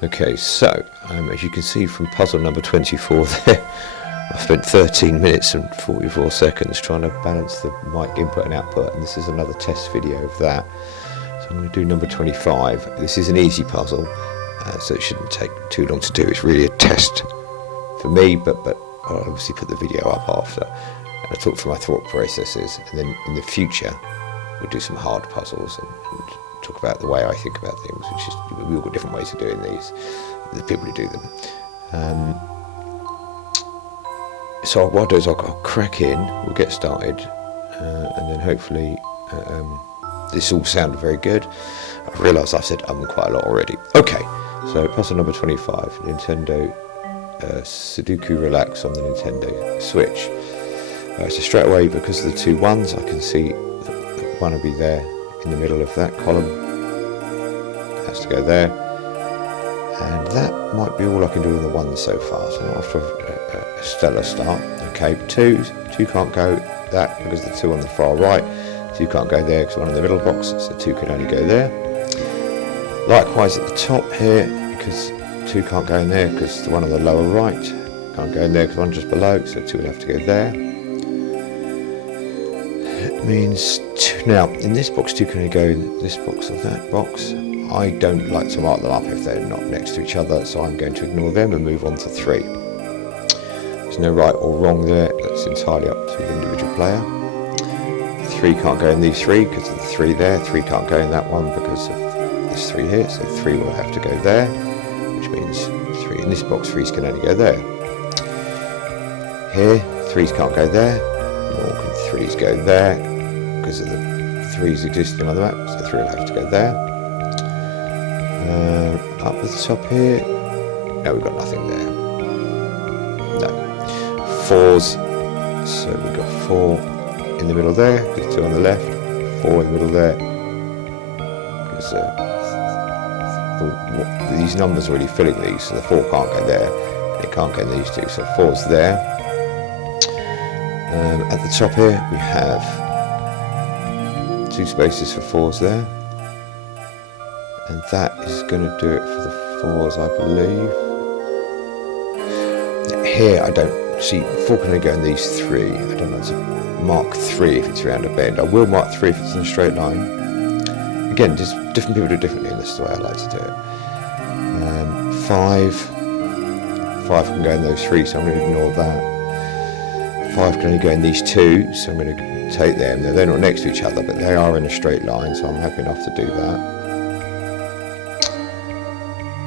Okay, so as you can see from puzzle number 24 there, I spent 13 minutes and 44 seconds trying to balance the mic input and output, and this is another test video of that. So I'm going to do number 25. This is an easy puzzle, so it shouldn't take too long to do. It's really a test for me, but I'll obviously put the video up after. And I'll talk through my thought processes, and then in the future we'll do some hard puzzles and talk about the way I think about things, which is, we've all got different ways of doing these, the people who do them. So what I'll do is I'll crack in, we'll get started, and then hopefully this all sounded very good. I've realised I've said quite a lot already. Okay, so puzzle number 25, Nintendo Sudoku Relax on the Nintendo Switch. So straight away, because of the two ones, I can see that one will be there in the middle of that column. It has to go there, and that might be all I can do with the one so far. So not after a stellar start. Okay, two can't go that because the two on the far right. Two can't go there because one in the middle box, so two can only go there. Likewise at the top here, because two can't go in there because the one on the lower right can't go in there because one just below, so two would have to go there. It means two. Now in this box two can only go in this box or that box. I don't like to mark them up if they're not next to each other, so I'm going to ignore them and move on to three. There's no right or wrong there, that's entirely up to the individual player. Three can't go in these three because of the three there. Three can't go in that one because of this three here, so three will have to go there, which means three in this box, threes can only go there. Here, threes can't go there, nor can threes go there because of the threes existing on the map, so three will have to go there. Up at the top here, no, we've got nothing there. No. Fours, so we've got four in the middle there, because two on the left, four in the middle there, because these numbers are already filling these, so the four can't go there, and it can't go in these two, so four's there. At the top here we have two spaces for fours there, and that is going to do it for the fours, I believe. Here I don't see, four can only go in these three. I don't know to mark three if it's around a bend. I will mark three if it's in a straight line. Again, just different people do it differently, and this is the way I like to do it. Five can go in those three, so I'm going to ignore that. Five can only go in these two, so I'm going to take them. They're not next to each other, but they are in a straight line, so I'm happy enough to do that.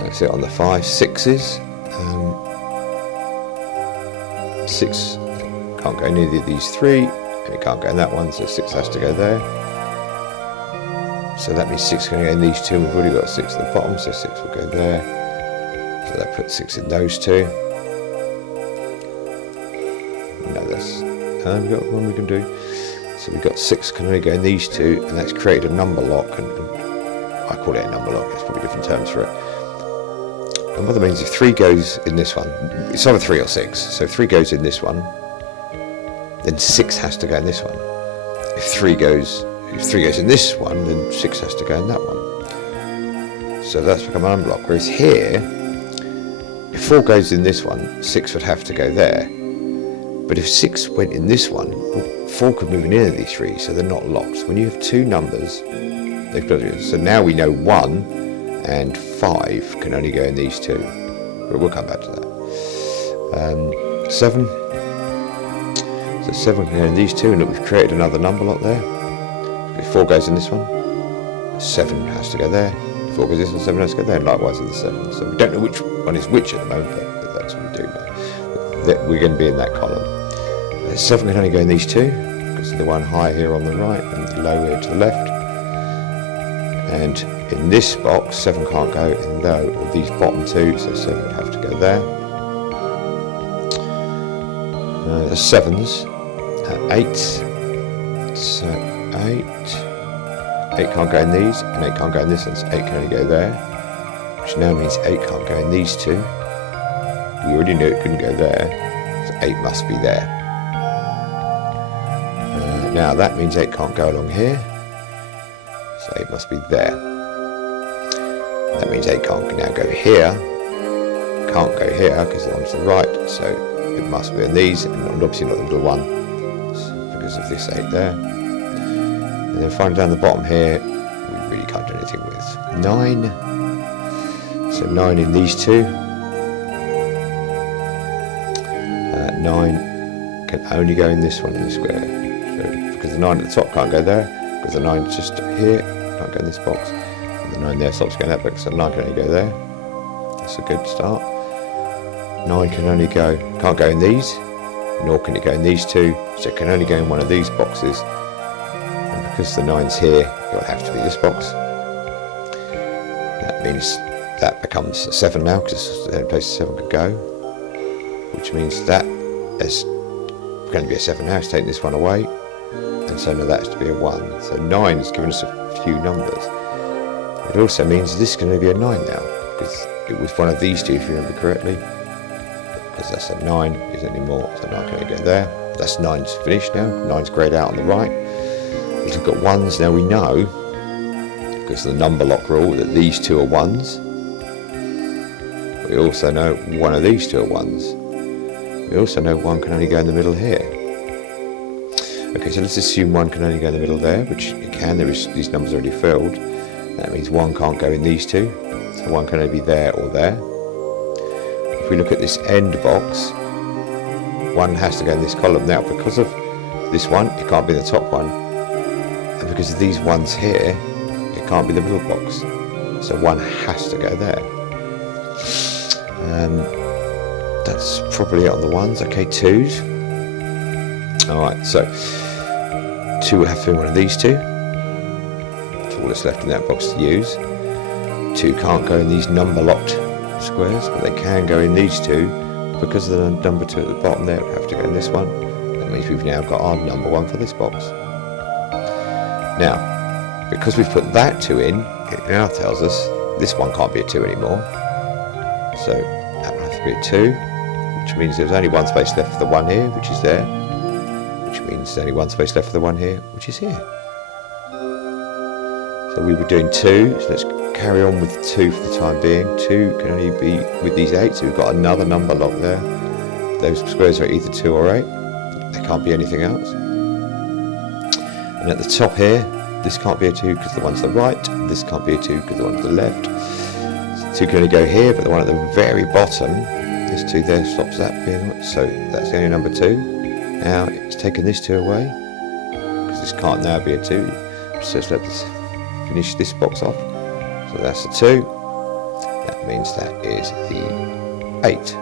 That's it on the five. Sixes. Six can't go in either of these three, and it can't go in that one, so six has to go there. So that means six can go in these two, and we've already got six at the bottom, so six will go there. So that puts six in those two. No, that's we've got one we can do. So we've got six can only go in these two, and that's created a number lock, and I call it a number lock, there's probably different terms for it. And what that means, if three goes in this one, it's either three or six, so if three goes in this one, then six has to go in this one. If three goes in this one, then six has to go in that one. So that's become an unblock. Whereas here, if four goes in this one, six would have to go there. But if six went in this one, four could move in any of these three, so they're not locked. So when you have two numbers, they've got to go. So now we know 1 and 5 can only go in these two. But we'll come back to that. 7. So 7 can go in these two, and look, we've created another number lock there. If 4 goes in this one, 7 has to go there. If 4 goes in this one, 7 has to go there, and likewise with the 7. So we don't know which one is which at the moment, but that's what we do know. We're going to be in that column. 7 can only go in these two, because of the one high here on the right and the low here to the left. And in this box, 7 can't go in these bottom two, so 7 would have to go there. The 7s, 8, so 8 can't go in these, and 8 can't go in this one, so 8 can only go there, which now means 8 can't go in these two. We already knew it couldn't go there, so 8 must be there. Now that means 8 can't go along here, so 8 must be there. That means 8 can't now go here. Can't go here because the one's to the right, so it must be in these, and obviously not the middle one because of this 8 there. And then finally down the bottom here, we really can't do anything with 9. So 9 in these two. 9 can only go in this one in the square. So because the 9 at the top can't go there, because the 9's just here, can't go in this box. And the 9 there stops going that box, so 9 can only go there. That's a good start. 9 can only go, can't go in these, nor can it go in these two, so it can only go in one of these boxes. And because the 9's here, it'll have to be this box. That means that becomes a 7 now, because it's the only place a 7 could go. Which means that is going to be a 7 now, it's taking this one away. And so now that has to be a 1. So 9 has given us a few numbers. It also means this is going to be a 9 now, because it was one of these two, if you remember correctly. Because that's a 9, isn't anymore, so 9 can only go there. That's 9's finished now, 9's greyed out on the right. Let's look at 1s. Now we know, because of the number lock rule, that these two are 1s. We also know one of these two are 1s. We also know 1 can only go in the middle here. Okay, so let's assume 1 can only go in the middle there, which it can. These numbers are already filled. That means 1 can't go in these two, so 1 can only be there or there. If we look at this end box, 1 has to go in this column. Now, because of this one, it can't be the top one, and because of these 1s here, it can't be the middle box. So 1 has to go there. That's probably it on the 1s. Okay, 2s. Alright, so 2 will have to be one of these two. That's all that's left in that box to use. 2 can't go in these number locked squares, but they can go in these two. Because of the number 2 at the bottom there, we have to go in this one. That means we've now got our number 1 for this box. Now, because we've put that 2 in, it now tells us this one can't be a 2 anymore. So that will have to be a 2, which means there's only one space left for the 1 here, which is there. Which means there's only one space left for the 1 here, which is here. So we were doing 2, so let's carry on with 2 for the time being. 2 can only be with these 8, so we've got another number lock there. Those squares are either 2 or 8. They can't be anything else. And at the top here, this can't be a 2 because the one's to the right. This can't be a 2 because the one's to the left. So 2 can only go here, but the one at the very bottom, this 2 there stops that being, so that's the only number 2. Now it's taken this 2 away, because this can't now be a 2. So let's finish this box off. So that's a 2. That means that is the 8.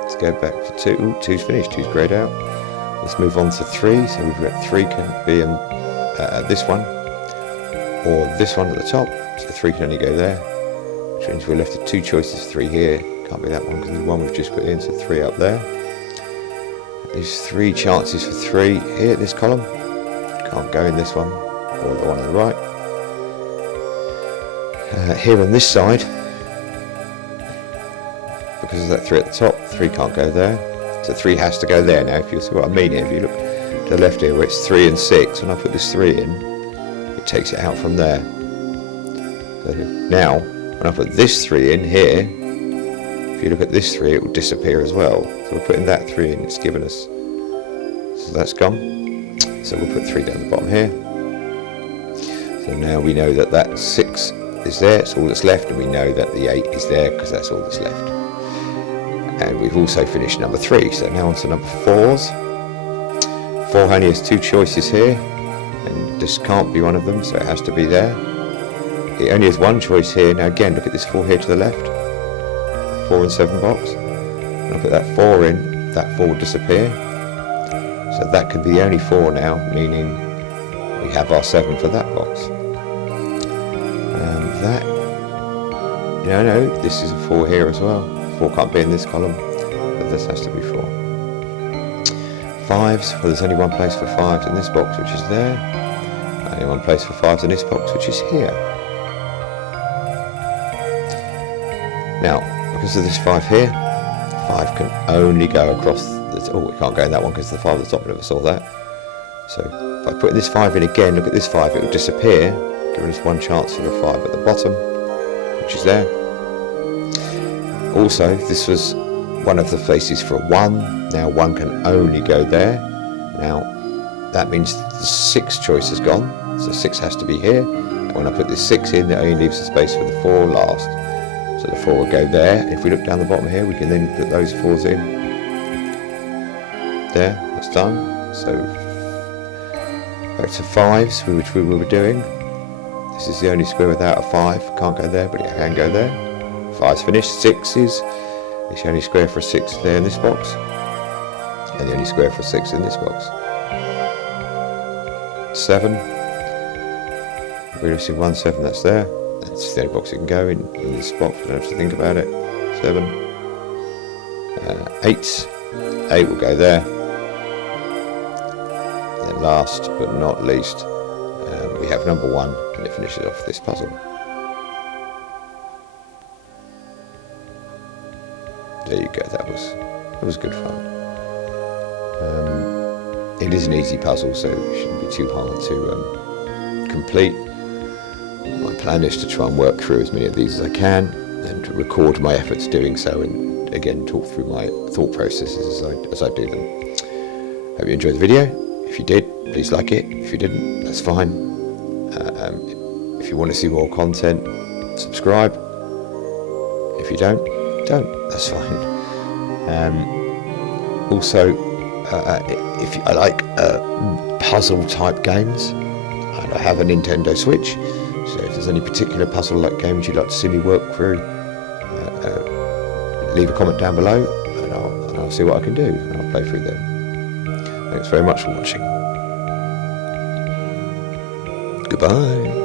Let's go back to 2. Ooh, 2's finished, 2's greyed out. Let's move on to 3. So we've got 3 can be in this one, or this one at the top. So 3 can only go there, which means we're left with 2 choices. 3 here, can't be that one because the one we've just put in, so 3 up there. There's 3 chances for 3 here, this column. Can't go in this one, or the one on the right. Here on this side, because of that 3 at the top, 3 can't go there. So 3 has to go there now, if you see what I mean here. If you look to the left here, where it's 3 and 6, when I put this 3 in, it takes it out from there. So now, when I put this 3 in here, if you look at this 3, it will disappear as well. So we're putting that 3 in, it's given us. So that's gone. So we'll put 3 down the bottom here. So now we know that that 6 is there, it's all that's left, and we know that the 8 is there because that's all that's left. And we've also finished number 3, so now on to number 4s. 4 only has 2 choices here, and this can't be one of them, so it has to be there. It only has 1 choice here. Now again, look at this 4 here to the left. 4 and 7 box. And I'll put that 4 in, that 4 will disappear. So that could be the only 4 now, meaning we have our 7 for that box. That, no, this is a 4 here as well. 4 can't be in this column, but this has to be 4. 5s, well there's only one place for 5s in this box, which is there. Only one place for 5s in this box, which is here. Now, because of this 5 here, 5 can only go across the, oh, it can't go in that one because the 5 at the top, never saw that. So by putting this 5 in again, look at this 5, it will disappear, giving us one chance for the 5 at the bottom, which is there. Also, this was one of the places for a 1. Now 1 can only go there. Now that means the 6 choice is gone, so 6 has to be here. And when I put this 6 in, it only leaves a space for the 4 last. So the 4 will go there. If we look down the bottom here, we can then put those 4s in. There, that's done. So back to 5s, which we were doing. This is the only square without a 5. Can't go there, but it can go there. 5's finished. 6's. It's the only square for a 6 there in this box. And the only square for a 6 in this box. 7. We're missing 1, 7, that's there. That's the only box it can go in this box. We don't have to think about it. 7. 8. 8 will go there. And then last but not least, we have number 1, and it finishes off this puzzle. There you go. That was good fun. It is an easy puzzle, so it shouldn't be too hard to complete. My plan is to try and work through as many of these as I can, and to record my efforts doing so, and again talk through my thought processes as I do them. Hope you enjoyed the video. If you did, please like it. If you didn't, that's fine. If you want to see more content, subscribe. If you don't, that's fine. Also, if I like puzzle type games, and I have a Nintendo Switch, so if there's any particular puzzle like games you'd like to see me work through, leave a comment down below, and I'll see what I can do, and I'll play through them. Thanks very much for watching. Goodbye.